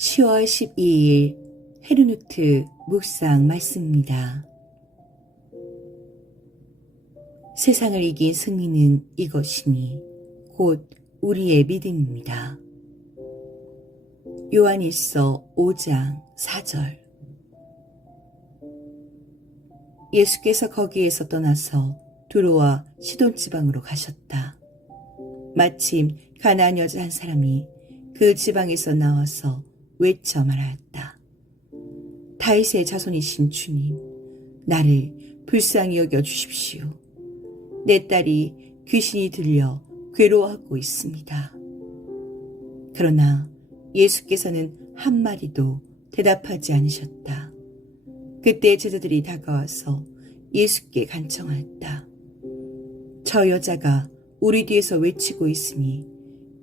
10월 12일 헤르누트 묵상 말씀입니다. 세상을 이긴 승리는 이것이니 곧 우리의 믿음입니다. 요한일서 5장 4절. 예수께서 거기에서 떠나서 두로와 시돈 지방으로 가셨다. 마침 가나안 여자 한 사람이 그 지방에서 나와서 외쳐 말하였다. 다윗의 자손이신 주님, 나를 불쌍히 여겨 주십시오. 내 딸이 귀신이 들려 괴로워하고 있습니다. 그러나 예수께서는 한마디도 대답하지 않으셨다. 그때 제자들이 다가와서 예수께 간청하였다. 저 여자가 우리 뒤에서 외치고 있으니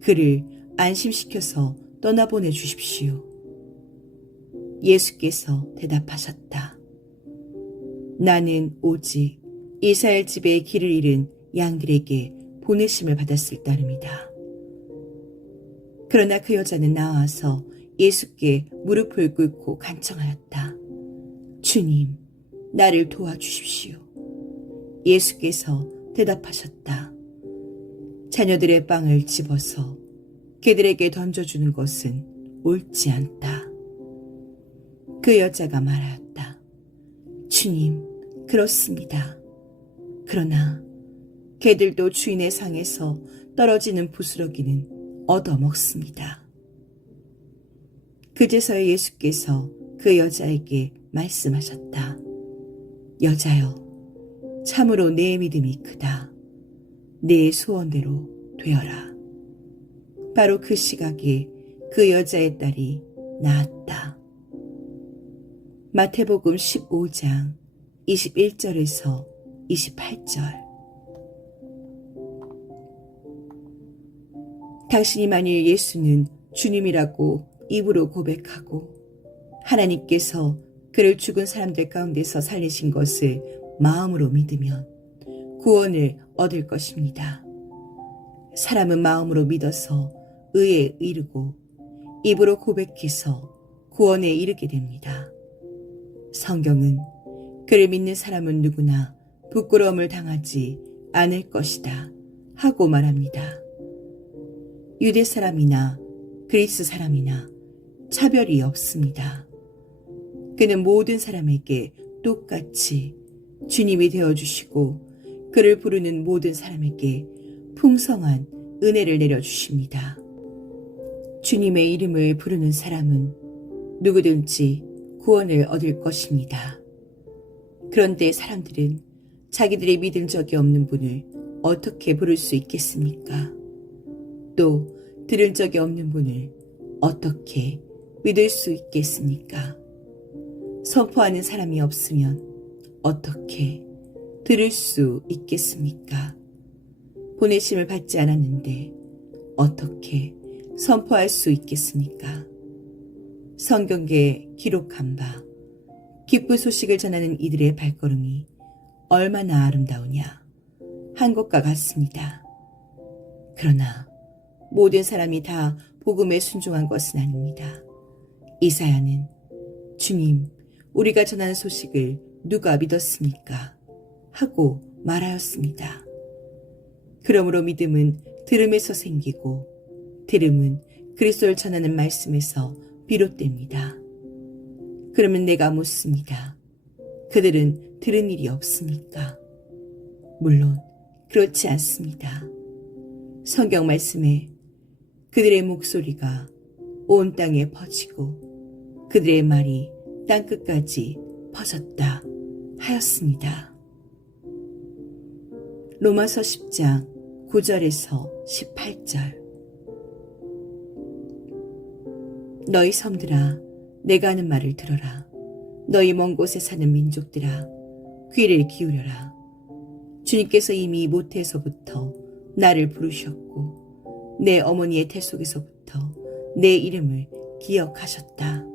그를 안심시켜서 떠나보내 주십시오. 예수께서 대답하셨다. 나는 오직 이스라엘 집에 길을 잃은 양들에게 보내심을 받았을 따름이다. 그러나 그 여자는 나와서 예수께 무릎을 꿇고 간청하였다. 주님, 나를 도와주십시오. 예수께서 대답하셨다. 자녀들의 빵을 집어서 그들에게 던져주는 것은 옳지 않다. 그 여자가 말하였다. 주님, 그렇습니다. 그러나 개들도 주인의 상에서 떨어지는 부스러기는 얻어먹습니다. 그제서야 예수께서 그 여자에게 말씀하셨다. 여자여, 참으로 내 믿음이 크다. 내 소원대로 되어라. 바로 그 시각에 그 여자의 딸이 나았다. 마태복음 15장 21절에서 28절. 당신이 만일 예수는 주님이라고 입으로 고백하고 하나님께서 그를 죽은 사람들 가운데서 살리신 것을 마음으로 믿으면 구원을 얻을 것입니다. 사람은 마음으로 믿어서 의에 이르고 입으로 고백해서 구원에 이르게 됩니다. 성경은 그를 믿는 사람은 누구나 부끄러움을 당하지 않을 것이다 하고 말합니다. 유대 사람이나 그리스 사람이나 차별이 없습니다. 그는 모든 사람에게 똑같이 주님이 되어주시고 그를 부르는 모든 사람에게 풍성한 은혜를 내려주십니다. 주님의 이름을 부르는 사람은 누구든지 구원을 얻을 것입니다. 그런데 사람들은 자기들이 믿은 적이 없는 분을 어떻게 부를 수 있겠습니까? 또 들은 적이 없는 분을 어떻게 믿을 수 있겠습니까? 선포하는 사람이 없으면 어떻게 들을 수 있겠습니까? 보내심을 받지 않았는데 어떻게 선포할 수 있겠습니까? 성경에 기록한 바 기쁜 소식을 전하는 이들의 발걸음이 얼마나 아름다우냐 한 것과 같습니다. 그러나 모든 사람이 다 복음에 순종한 것은 아닙니다. 이사야는 주님, 우리가 전하는 소식을 누가 믿었습니까? 하고 말하였습니다. 그러므로 믿음은 들음에서 생기고 들음은 그리스도를 전하는 말씀에서 비롯됩니다. 그러면 내가 묻습니다. 그들은 들은 일이 없습니까? 물론 그렇지 않습니다. 성경 말씀에 그들의 목소리가 온 땅에 퍼지고 그들의 말이 땅끝까지 퍼졌다 하였습니다. 로마서 10장 9절에서 18절. 너희 섬들아, 내가 하는 말을 들어라. 너희 먼 곳에 사는 민족들아, 귀를 기울여라. 주님께서 이미 모태에서부터 나를 부르셨고 내 어머니의 태 속에서부터 내 이름을 기억하셨다.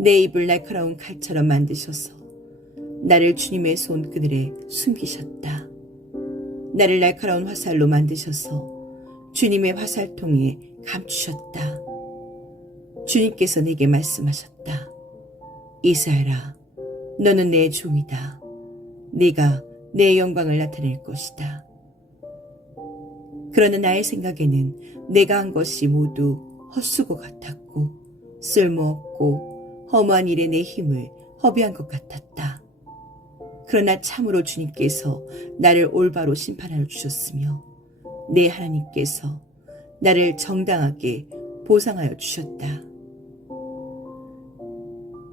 내 입을 날카로운 칼처럼 만드셔서 나를 주님의 손 그늘에 숨기셨다. 나를 날카로운 화살로 만드셔서 주님의 화살통에 감추셨다. 주님께서 내게 말씀하셨다. 이스라엘아, 너는 내 종이다. 네가 내 영광을 나타낼 것이다. 그러나 나의 생각에는 내가 한 것이 모두 헛수고 같았고 쓸모없고 허무한 일에 내 힘을 허비한 것 같았다. 그러나 참으로 주님께서 나를 올바로 심판하여 주셨으며 내 하나님께서 나를 정당하게 보상하여 주셨다.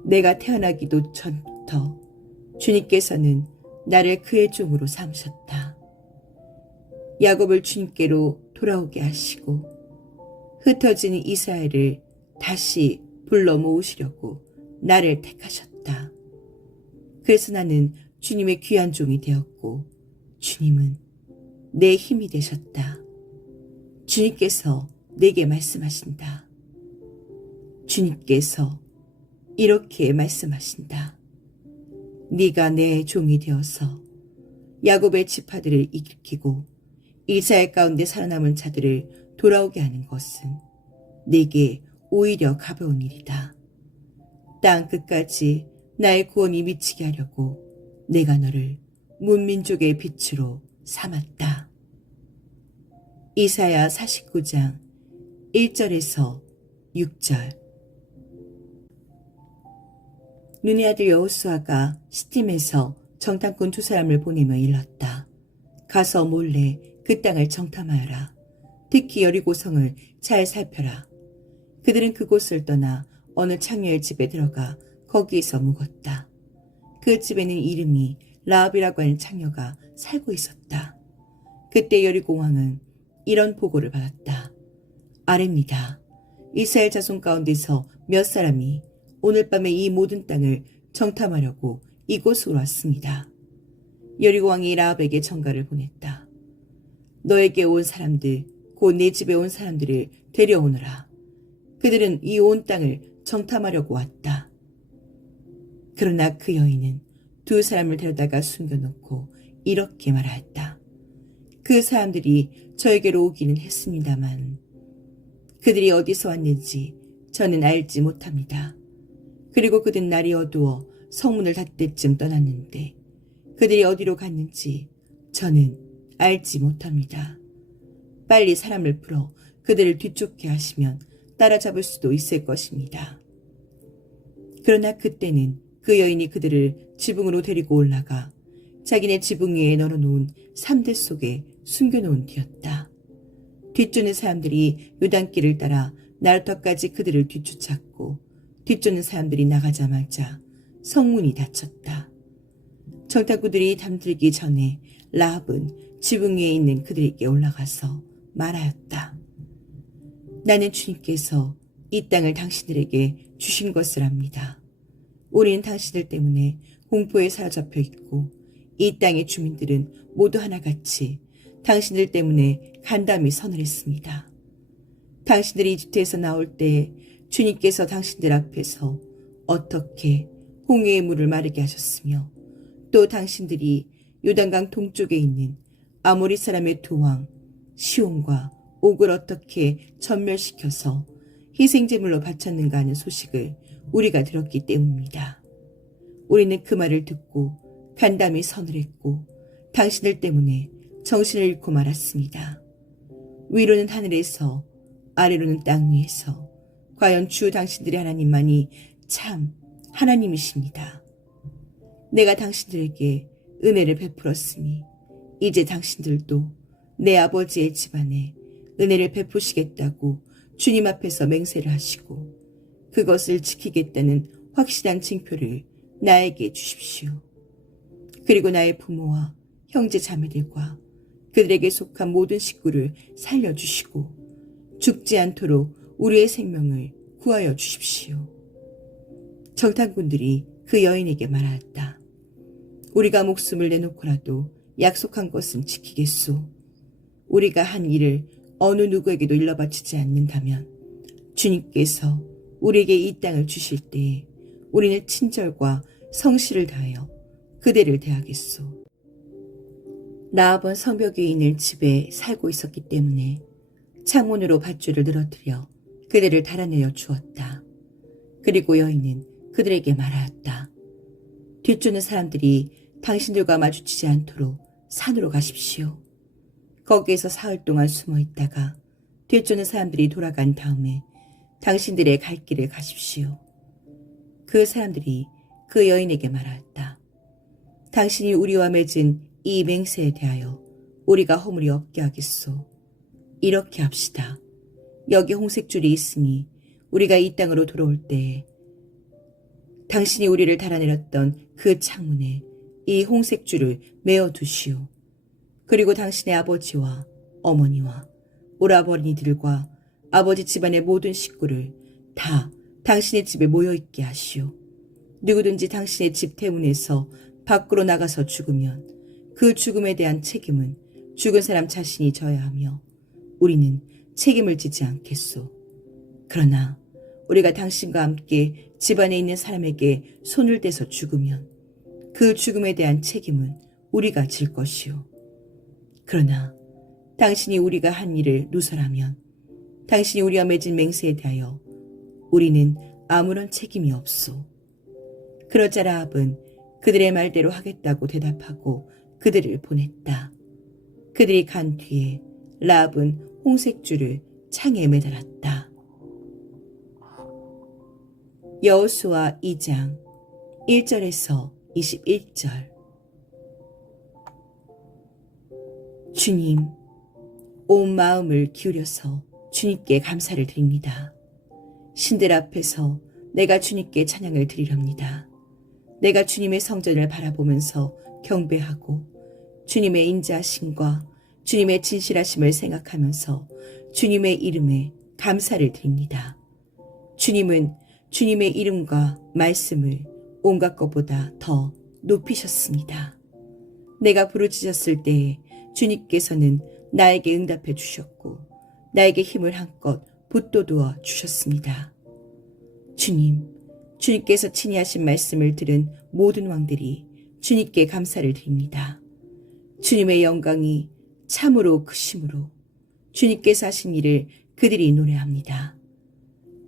내가 태어나기도 전부터 주님께서는 나를 그의 종으로 삼으셨다. 야곱을 주님께로 돌아오게 하시고 흩어진 이스라엘을 다시 불러 모으시려고 나를 택하셨다. 그래서 나는 주님의 귀한 종이 되었고 주님은 내 힘이 되셨다. 주님께서 내게 말씀하신다. 주님께서 이렇게 말씀하신다. 네가 내 종이 되어서 야곱의 지파들을 일으키고 이스라엘 가운데 살아남은 자들을 돌아오게 하는 것은 네게 오히려 가벼운 일이다. 땅 끝까지 나의 구원이 미치게 하려고 내가 너를 문민족의 빛으로 삼았다. 이사야 49장 1절에서 6절. 눈의 아들 여호수아가 시팀에서 정탐꾼 2사람을 보내며 일렀다. 가서 몰래 그 땅을 정탐하여라. 특히 여리고성을 잘 살펴라. 그들은 그곳을 떠나 어느 창녀의 집에 들어가 거기에서 묵었다. 그 집에는 이름이 라합이라고 하는 창녀가 살고 있었다. 그때 여리고 왕은 이런 보고를 받았다. 아뢰니다. 이스라엘 자손 가운데서 몇 사람이 오늘 밤에 이 모든 땅을 정탐하려고 이곳으로 왔습니다. 여리고 왕이 라합에게 전가를 보냈다. 너에게 온 사람들, 곧 내 집에 온 사람들을 데려오너라. 그들은 이 온 땅을 정탐하려고 왔다. 그러나 그 여인은 2사람을 데려다가 숨겨놓고 이렇게 말하였다. 그 사람들이 저에게로 오기는 했습니다만 그들이 어디서 왔는지 저는 알지 못합니다. 그리고 그들은 날이 어두워 성문을 닫을 때쯤 떠났는데 그들이 어디로 갔는지 저는 알지 못합니다. 빨리 사람을 풀어 그들을 뒤쫓게 하시면 따라잡을 수도 있을 것입니다. 그러나 그때는 그 여인이 그들을 지붕으로 데리고 올라가 자기네 지붕 위에 널어놓은 삼대 속에 숨겨놓은 뒤였다. 뒤쫓는 사람들이 요단길을 따라 나루터까지 그들을 뒤쫓았고 뒤쫓는 사람들이 나가자마자 성문이 닫혔다. 정탐꾼들이 잠들기 전에 라합은 지붕 위에 있는 그들에게 올라가서 말하였다. 나는 주님께서 이 땅을 당신들에게 주신 것을 압니다. 우리는 당신들 때문에 공포에 사로잡혀 있고 이 땅의 주민들은 모두 하나같이 당신들 때문에 간담이 서늘했습니다. 당신들이 이집트에서 나올 때 주님께서 당신들 앞에서 어떻게 홍해의 물을 마르게 하셨으며 또 당신들이 요단강 동쪽에 있는 아모리 사람의 2왕 시온과 옥을 어떻게 전멸시켜서 희생제물로 바쳤는가 하는 소식을 우리가 들었기 때문입니다. 우리는 그 말을 듣고 간담이 서늘했고 당신들 때문에 정신을 잃고 말았습니다. 위로는 하늘에서 아래로는 땅 위에서 과연 주 당신들의 하나님만이 참 하나님이십니다. 내가 당신들에게 은혜를 베풀었으니 이제 당신들도 내 아버지의 집안에 은혜를 베푸시겠다고 주님 앞에서 맹세를 하시고 그것을 지키겠다는 확실한 징표를 나에게 주십시오. 그리고 나의 부모와 형제 자매들과 그들에게 속한 모든 식구를 살려주시고 죽지 않도록 우리의 생명을 구하여 주십시오. 정탐꾼들이 그 여인에게 말하였다. 우리가 목숨을 내놓고라도 약속한 것은 지키겠소. 우리가 한 일을 어느 누구에게도 일러바치지 않는다면 주님께서 우리에게 이 땅을 주실 때에 우리는 친절과 성실을 다하여 그대를 대하겠소. 라합은 성벽 위에 있는 집에 살고 있었기 때문에 창문으로 밧줄을 늘어뜨려 그대를 달아내어 주었다. 그리고 여인은 그들에게 말하였다. 뒤쫓는 사람들이 당신들과 마주치지 않도록 산으로 가십시오. 거기에서 사흘 동안 숨어 있다가 뒤쫓는 사람들이 돌아간 다음에 당신들의 갈 길을 가십시오. 그 사람들이 그 여인에게 말하였다. 당신이 우리와 맺은 이 맹세에 대하여 우리가 허물이 없게 하겠소. 이렇게 합시다. 여기 홍색줄이 있으니 우리가 이 땅으로 돌아올 때에 당신이 우리를 달아내렸던 그 창문에 이 홍색줄을 메어두시오. 그리고 당신의 아버지와 어머니와 오라버니들과 아버지 집안의 모든 식구를 다 당신의 집에 모여있게 하시오. 누구든지 당신의 집 대문에서 밖으로 나가서 죽으면 그 죽음에 대한 책임은 죽은 사람 자신이 져야 하며 우리는 책임을 지지 않겠소. 그러나 우리가 당신과 함께 집안에 있는 사람에게 손을 대서 죽으면 그 죽음에 대한 책임은 우리가 질 것이오. 그러나 당신이 우리가 한 일을 누설하면 당신이 우리와 맺은 맹세에 대하여 우리는 아무런 책임이 없소. 그러자 라합은 그들의 말대로 하겠다고 대답하고 그들을 보냈다. 그들이 간 뒤에 라합은 홍색줄을 창에 매달았다. 여호수아 2장 1절에서 21절. 주님, 온 마음을 기울여서 주님께 감사를 드립니다. 신들 앞에서 내가 주님께 찬양을 드리렵니다. 내가 주님의 성전을 바라보면서 경배하고 주님의 인자하심과 주님의 진실하심을 생각하면서 주님의 이름에 감사를 드립니다. 주님은 주님의 이름과 말씀을 온갖 것보다 더 높이셨습니다. 내가 부르짖었을 때에 주님께서는 나에게 응답해 주셨고 나에게 힘을 한껏 붙돋워 주셨습니다. 주님께서 친히 하신 말씀을 들은 모든 왕들이 주님께 감사를 드립니다. 주님의 영광이 참으로 크심으로 주님께서 하신 일을 그들이 노래합니다.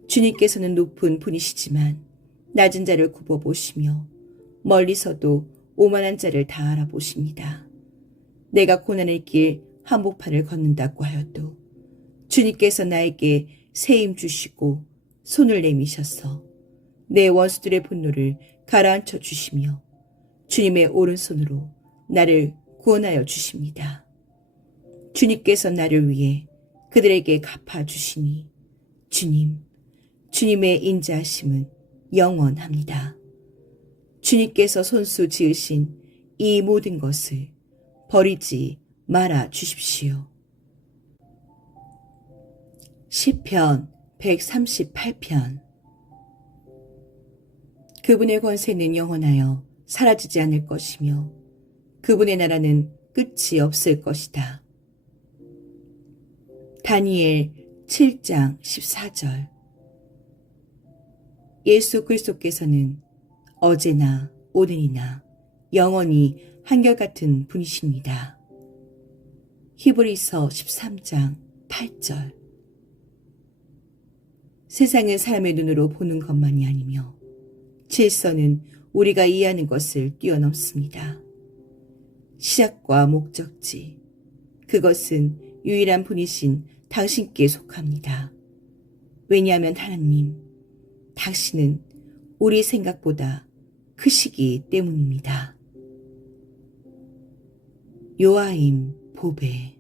주님께서는 높은 분이시지만 낮은 자를 굽어보시며 멀리서도 오만한 자를 다 알아보십니다. 내가 고난의 길 한복판을 걷는다고 하여도 주님께서 나에게 세임 주시고 손을 내미셔서 내 원수들의 분노를 가라앉혀 주시며 주님의 오른손으로 나를 구원하여 주십니다. 주님께서 나를 위해 그들에게 갚아주시니 주님의 인자하심은 영원합니다. 주님께서 손수 지으신 이 모든 것을 버리지 말아 주십시오. 시편 138편. 그분의 권세는 영원하여 사라지지 않을 것이며 그분의 나라는 끝이 없을 것이다. 다니엘 7장 14절. 예수 그리스도께서는 어제나 오늘이나 영원히 한결같은 분이십니다. 히브리서 13장 8절. 세상은 사람의 눈으로 보는 것만이 아니며 질서는 우리가 이해하는 것을 뛰어넘습니다. 시작과 목적지, 그것은 유일한 분이신 당신께 속합니다. 왜냐하면 하나님, 당신은 우리 생각보다 크시기 때문입니다. 요아임 보배.